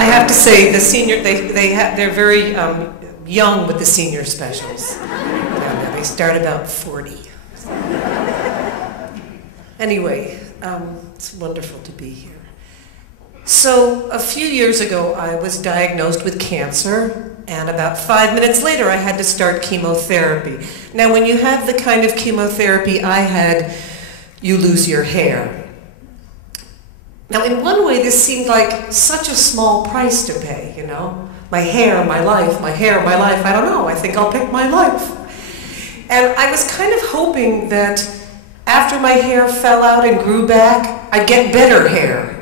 I have to say, the senior, they're very young with the senior specials. They start about 40. Anyway, it's wonderful to be here. So a few years ago, I was diagnosed with cancer, and about 5 minutes later, I had to start chemotherapy. Now, when you have the kind of chemotherapy I had, you lose your hair. Now, in one way, this seemed like such a small price to pay, you know? My hair, my life, my hair, my life. I don't know, I think I'll pick my life. And I was kind of hoping that after my hair fell out and grew back, I'd get better hair.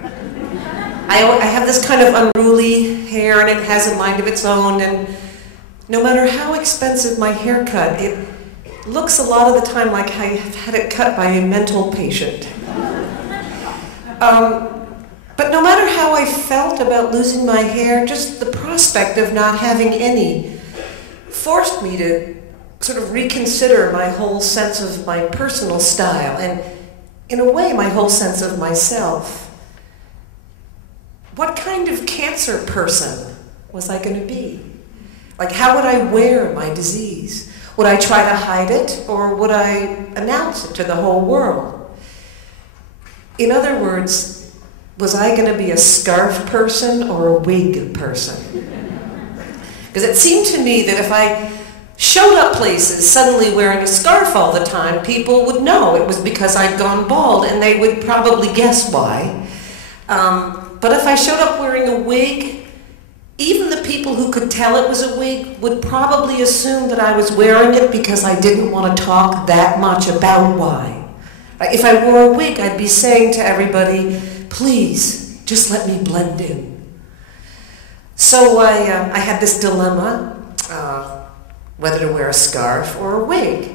I have this kind of unruly hair, and it has a mind of its own, and no matter how expensive my haircut, it looks a lot of the time like I have had it cut by a mental patient. But no matter how I felt about losing my hair, just the prospect of not having any forced me to sort of reconsider my whole sense of my personal style, and in a way, my whole sense of myself. What kind of cancer person was I going to be? Like, how would I wear my disease? Would I try to hide it, or would I announce it to the whole world? In other words, was I going to be a scarf person or a wig person? Because it seemed to me that if I showed up places suddenly wearing a scarf all the time, people would know it was because I'd gone bald, and they would probably guess why. But if I showed up wearing a wig, even the people who could tell it was a wig would probably assume that I was wearing it because I didn't want to talk that much about why. If I wore a wig, I'd be saying to everybody, please, just let me blend in. So I had this dilemma, whether to wear a scarf or a wig,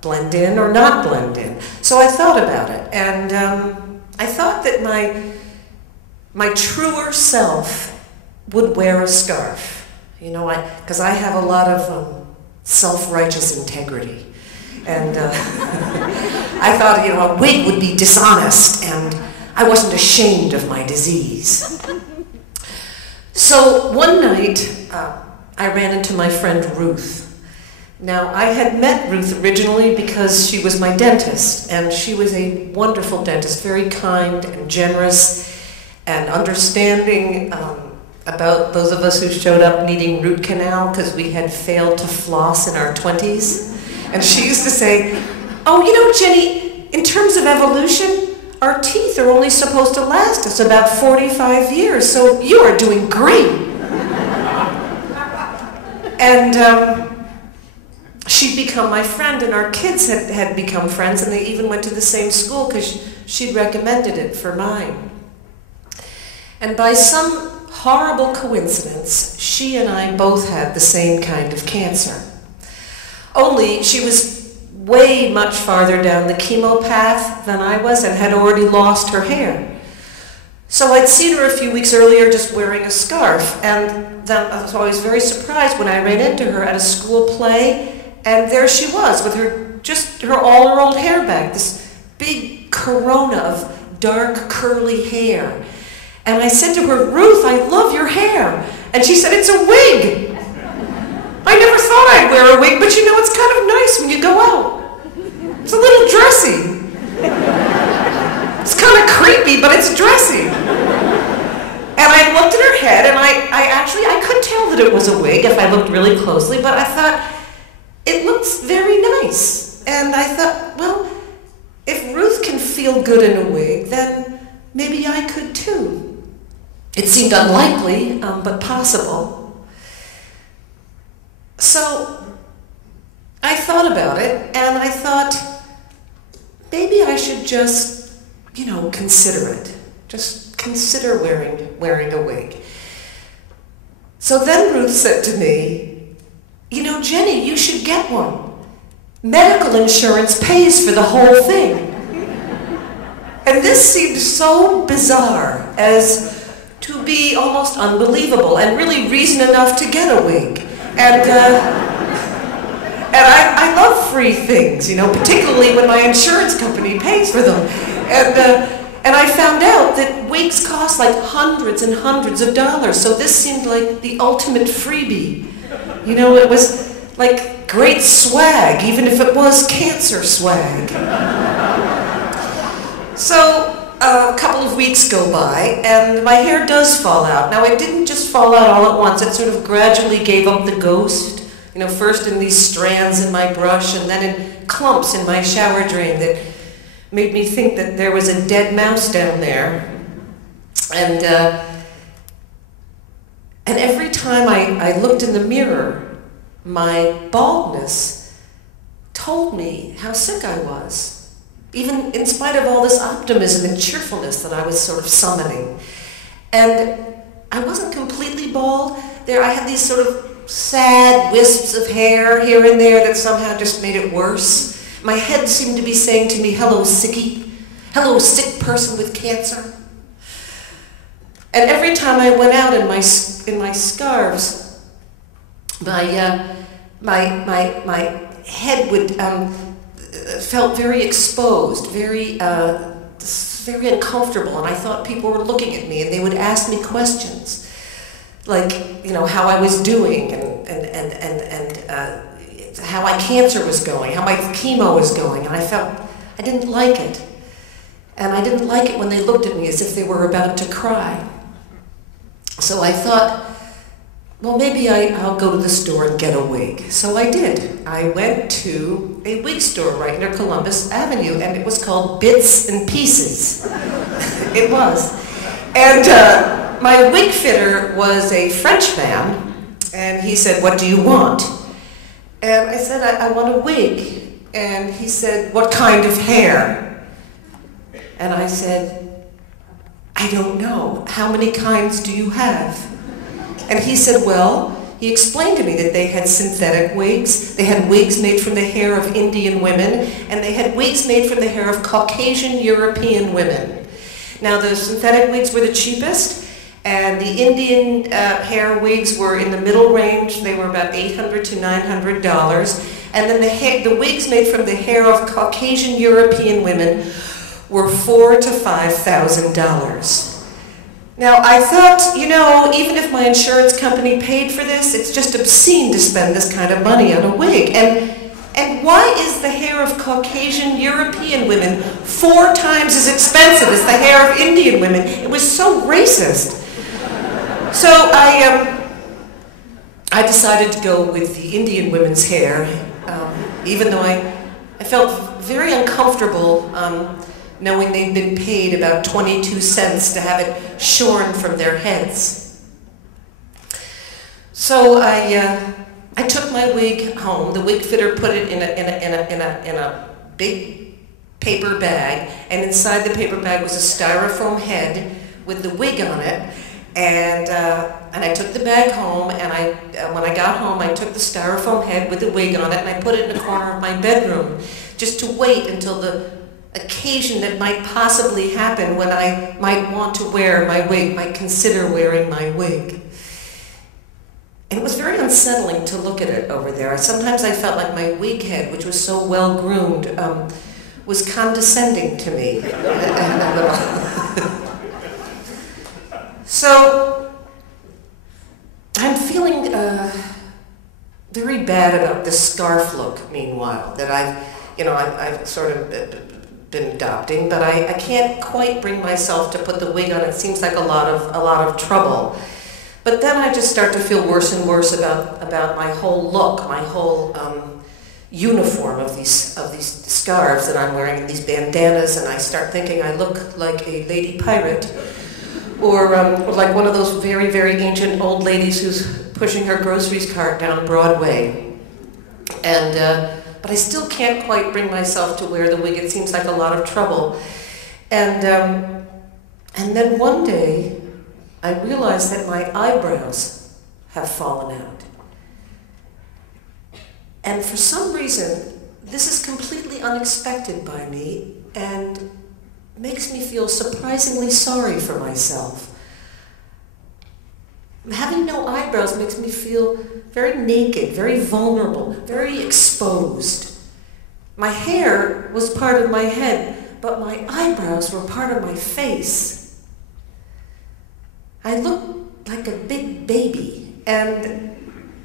blend in or not blend in. So I thought about it, and I thought that my truer self would wear a scarf, you know, because I have a lot of self-righteous integrity. And I thought, you know, a wig would be dishonest, and I wasn't ashamed of my disease. So one night, I ran into my friend Ruth. Now, I had met Ruth originally because she was my dentist, and she was a wonderful dentist, very kind and generous and understanding about those of us who showed up needing root canal because we had failed to floss in our 20s. And she used to say, oh, you know, Jenny, in terms of evolution, our teeth are only supposed to last us about 45 years, so you are doing great. And she'd become my friend, and our kids had become friends, and they even went to the same school because she'd recommended it for mine. And by some horrible coincidence, she and I both had the same kind of cancer. Only she was way much farther down the chemo path than I was and had already lost her hair. So I'd seen her a few weeks earlier just wearing a scarf, and then I was always very surprised when I ran into her at a school play, and there she was with all her old hair back, this big corona of dark curly hair. And I said to her, Ruth, I love your hair. And she said, it's a wig. I never thought I'd wear a wig, but you know, it's kind of nice when you go out. It's a little dressy. It's kind of creepy, but it's dressy. And I looked at her head, and I could tell that it was a wig if I looked really closely, but I thought, it looks very nice. And I thought, well, if Ruth can feel good in a wig, then maybe I could too. It seemed unlikely, but possible. So I thought about it, and I thought, maybe I should just, you know, consider it. Just consider wearing a wig. So then Ruth said to me, you know, Jenny, you should get one. Medical insurance pays for the whole thing. And this seemed so bizarre as to be almost unbelievable and really reason enough to get a wig. And I love free things, you know, particularly when my insurance company pays for them. And I found out that wigs wigs cost like hundreds and hundreds of dollars, so this seemed like the ultimate freebie. You know, it was like great swag, even if it was cancer swag. So a couple of weeks go by, and my hair does fall out. Now, it didn't just fall out all at once. It sort of gradually gave up the ghost. You know, first in these strands in my brush, and then in clumps in my shower drain that made me think that there was a dead mouse down there. And every time I looked in the mirror, my baldness told me how sick I was, even in spite of all this optimism and cheerfulness that I was sort of summoning. And I wasn't completely bald. I had these sort of sad wisps of hair here and there that somehow just made it worse. My head seemed to be saying to me, "Hello, sickie. Hello, sick person with cancer." And every time I went out in my scarves, my head would felt very exposed, very uncomfortable, and I thought people were looking at me, and they would ask me questions, like, you know, how I was doing, and how my cancer was going, how my chemo was going, and I felt I didn't like it. And I didn't like it when they looked at me as if they were about to cry. So I thought, well, maybe I'll go to the store and get a wig. So I did. I went to a wig store right near Columbus Avenue, and it was called Bits and Pieces. It was. And my wig fitter was a French man, and he said, "What do you want?" And I said, I want a wig. And he said, "What kind of hair?" And I said, "I don't know. How many kinds do you have?" And he said, well, he explained to me that they had synthetic wigs, they had wigs made from the hair of Indian women, and they had wigs made from the hair of Caucasian European women. Now, the synthetic wigs were the cheapest, and the Indian hair wigs were in the middle range. They were about $800 to $900. And then the wigs made from the hair of Caucasian European women were $4,000 to $5,000. Now, I thought, you know, even if my insurance company paid for this, it's just obscene to spend this kind of money on a wig. And why is the hair of Caucasian European women 4 times as expensive as the hair of Indian women? It was so racist. So I decided to go with the Indian women's hair, even though I felt very uncomfortable knowing they'd been paid about 22 cents to have it shorn from their heads. So I took my wig home. The wig fitter put it in a big paper bag, and inside the paper bag was a styrofoam head with the wig on it. And I took the bag home, and when I got home, I took the styrofoam head with the wig on it, and I put it in the corner of my bedroom, just to wait until the occasion that might possibly happen when I might want to wear my wig, might consider wearing my wig. And it was very unsettling to look at it over there. Sometimes I felt like my wig head, which was so well groomed, was condescending to me. So I'm feeling very bad about this scarf look, meanwhile, that I've sort of been adopting, but I can't quite bring myself to put the wig on. It seems like a lot of trouble. But then I just start to feel worse and worse about my whole look, my whole uniform of these scarves that I'm wearing, and these bandanas, and I start thinking I look like a lady pirate, or like one of those very, very ancient old ladies who's pushing her groceries cart down Broadway. But I still can't quite bring myself to wear the wig. It seems like a lot of trouble. And then one day, I realized that my eyebrows have fallen out. And for some reason, this is completely unexpected by me and makes me feel surprisingly sorry for myself. Having no eyebrows makes me feel very naked, very vulnerable, very exposed. My hair was part of my head, but my eyebrows were part of my face. I look like a big baby. And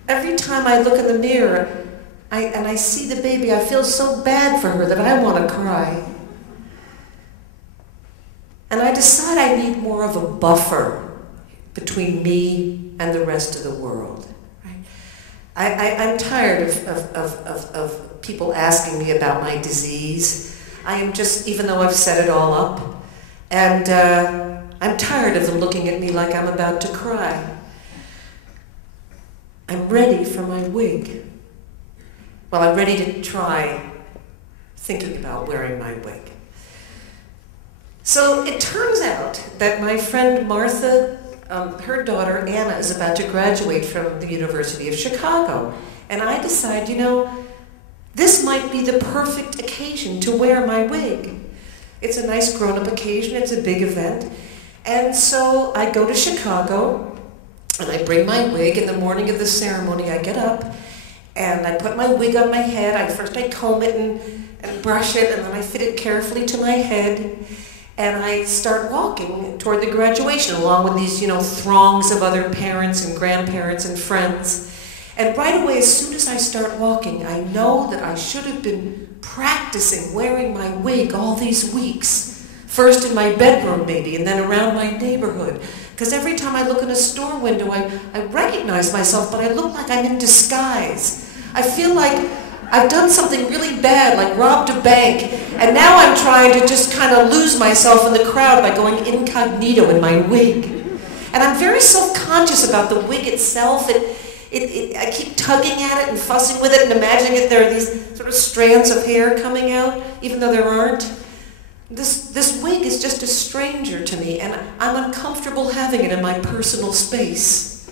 every time I look in the mirror, and I see the baby, I feel so bad for her that I want to cry. And I decide I need more of a buffer between me and the rest of the world. Right? I'm tired of people asking me about my disease. I am just, even though I've set it all up, and I'm tired of them looking at me like I'm about to cry. I'm ready for my wig. Well, I'm ready to try thinking about wearing my wig. So it turns out that my friend Martha, her daughter Anna, is about to graduate from the University of Chicago. And I decide, you know, this might be the perfect occasion to wear my wig. It's a nice grown-up occasion, it's a big event. And so I go to Chicago, and I bring my wig. In the morning of the ceremony, I get up, and I put my wig on my head. First I comb it and brush it, and then I fit it carefully to my head. And I start walking toward the graduation along with these, you know, throngs of other parents and grandparents and friends. And right away, as soon as I start walking, I know that I should have been practicing wearing my wig all these weeks. First in my bedroom, maybe, and then around my neighborhood. Because every time I look in a store window, I recognize myself, but I look like I'm in disguise. I feel like I've done something really bad, like robbed a bank, and now I'm trying to just kind of lose myself in the crowd by going incognito in my wig. And I'm very self-conscious about the wig itself. I keep tugging at it and fussing with it and imagining that there are these sort of strands of hair coming out, even though there aren't. This wig is just a stranger to me, and I'm uncomfortable having it in my personal space.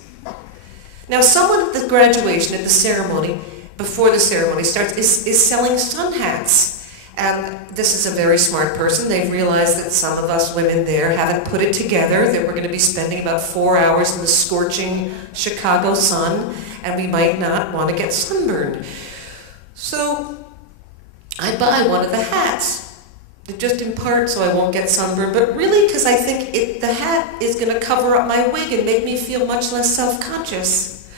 Now, someone at the graduation, at the ceremony, before the ceremony starts, is selling sun hats. And this is a very smart person. They've realized that some of us women there haven't put it together, that we're going to be spending about 4 hours in the scorching Chicago sun, and we might not want to get sunburned. So I buy one of the hats, just in part so I won't get sunburned, but really because I think the hat is going to cover up my wig and make me feel much less self-conscious.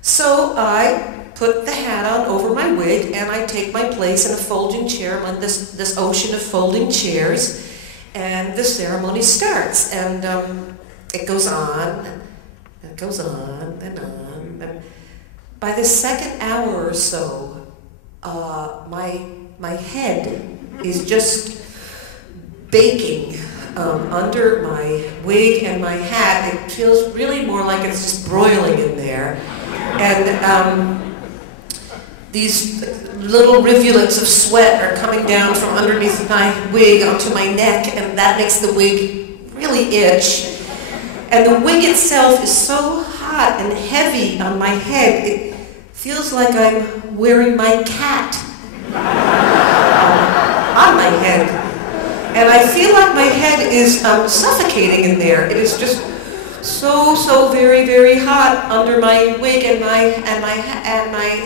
So I put the hat on over my wig, and I take my place in a folding chair among this ocean of folding chairs, and the ceremony starts, and it goes on, and it goes on, and by the second hour or so, my head is just baking under my wig and my hat. It feels really more like it's just broiling in there, and these little rivulets of sweat are coming down from underneath my wig onto my neck, and that makes the wig really itch. And the wig itself is so hot and heavy on my head, it feels like I'm wearing my cat on my head. And I feel like my head is suffocating in there. It is just so very, very hot under my wig and my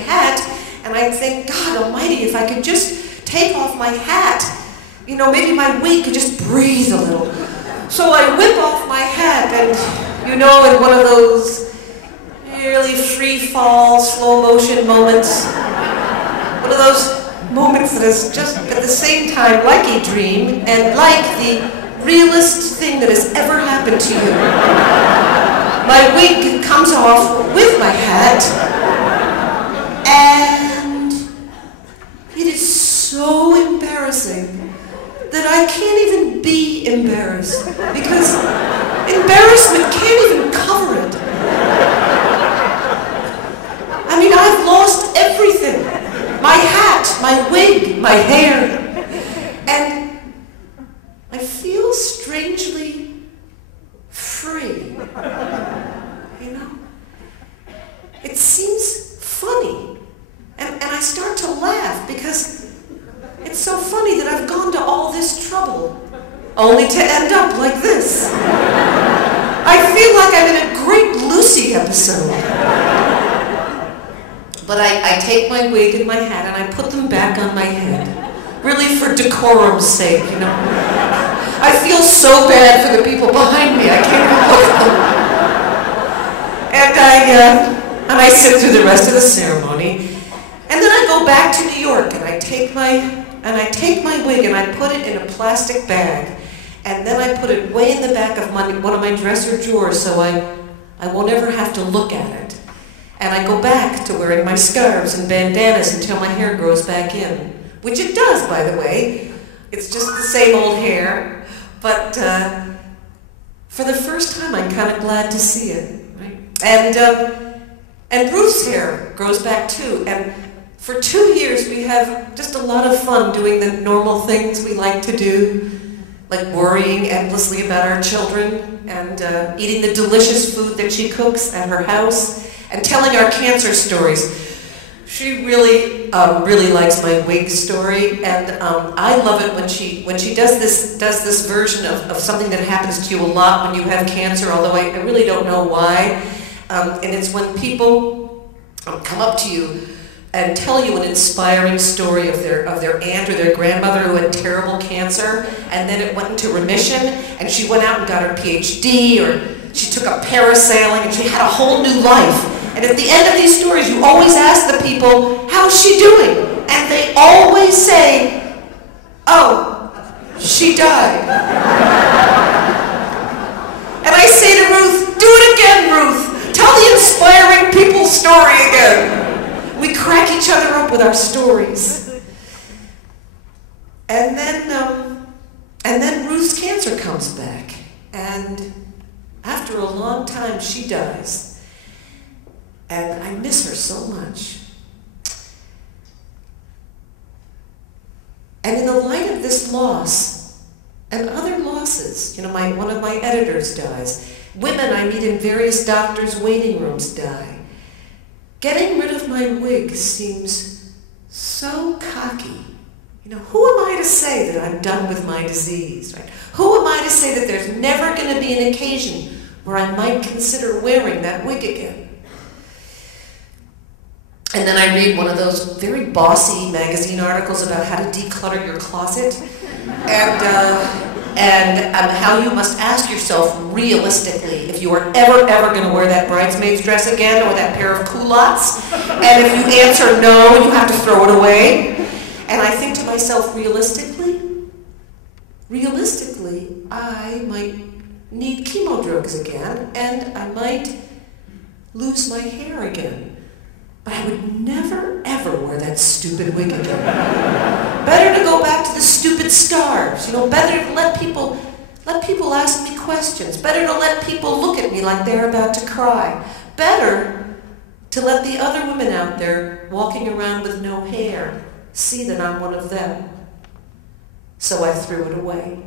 hat. And I think, God almighty, if I could just take off my hat, you know, maybe my wig could just breathe a little. So I whip off my hat, and, you know, in one of those really free fall, slow motion moments, one of those moments that is just at the same time like a dream and like the realest thing that has ever happened to you. My wig comes off with my hat, and it is so embarrassing that I can't even be embarrassed, because embarrassment can't even cover it. I mean, I've lost everything. My hat, my wig, my hair. And I feel strangely free, you know? It seems funny. And I start to laugh because it's so funny that I've gone to all this trouble only to end up like this. I feel like I'm in a great Lucy episode. But I take my wig and my hat and I put them back on my head, really for decorum's sake, you know. I feel so bad for the people behind me, I can't even look at them. I sit through the rest of the ceremony. And then I go back to New York, and I take my wig and I put it in a plastic bag. And then I put it way in the back of one of my dresser drawers so I won't ever have to look at it. And I go back to wearing my scarves and bandanas until my hair grows back in. Which it does, by the way. It's just the same old hair. But for the first time, I'm kind of glad to see it. Right? And Ruth's hair grows back too. And for 2 years, we have just a lot of fun doing the normal things we like to do, like worrying endlessly about our children and eating the delicious food that she cooks at her house and telling our cancer stories. She really likes my wig story, and I love it when she does this version of something that happens to you a lot when you have cancer, although I really don't know why. And it's when people come up to you and tell you an inspiring story of their aunt or their grandmother who had terrible cancer, and then it went into remission, and she went out and got her PhD, or she took up parasailing, and she had a whole new life. And at the end of these stories, you always ask the people, how's she doing? And they always say, oh, she died. And I say to Ruth, do it again, Ruth. Tell the inspiring people's story again. We crack each other up with our stories. And then Ruth's cancer comes back. And after a long time, she dies. And I miss her so much. And in the light of this loss and other losses, one of my editors dies. Women I meet in various doctors' waiting rooms die. Getting rid of my wig seems so cocky. Who am I to say that I'm done with my disease, right? Who am I to say that there's never going to be an occasion where I might consider wearing that wig again? And then I read one of those very bossy magazine articles about how to declutter your closet, and how you must ask yourself realistically if you are ever going to wear that bridesmaid's dress again or that pair of culottes. And if you answer no, you have to throw it away. And I think to myself, realistically, I might need chemo drugs again, and I might lose my hair again. But I would never, ever wear that stupid wig again. Better to go back to the stupid scarves. Better to let people ask me questions. Better to let people look at me like they're about to cry. Better to let the other women out there walking around with no hair see that I'm one of them. So I threw it away.